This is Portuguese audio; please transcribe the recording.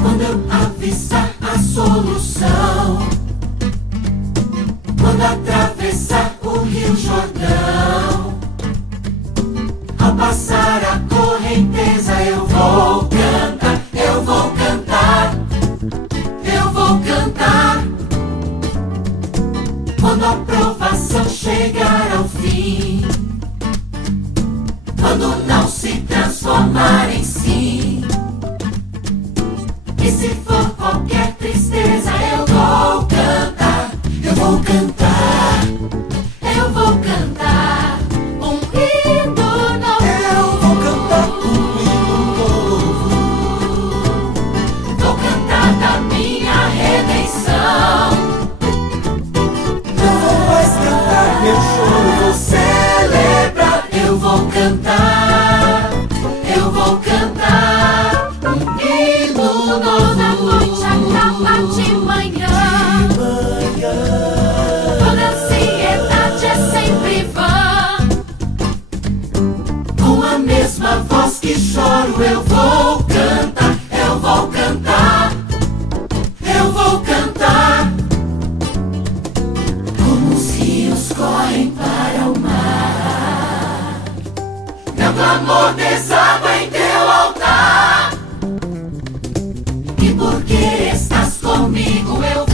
Quando eu avistar a solução, quando atravessar o Rio Jordão, ao passar a correnteza eu vou cantar, eu vou cantar, eu vou cantar. Quando a provação chegar ao fim, quando não se transformar em sim, e se for qualquer tristeza eu vou cantar, eu vou cantar, eu vou cantar um hino novo. Eu vou cantar um hino novo. Vou cantar da minha redenção. Não vou mais cantar meu choro, Vou celebrar, eu vou cantar, eu vou cantar um hino novo. Toda noite acaba de manhã, toda ansiedade é sempre vã. Com a mesma voz que choro eu vou cantar, eu vou cantar, eu vou cantar. Como os rios correm para o mar, meu clamor desaba em teu altar. E porque estás comigo eu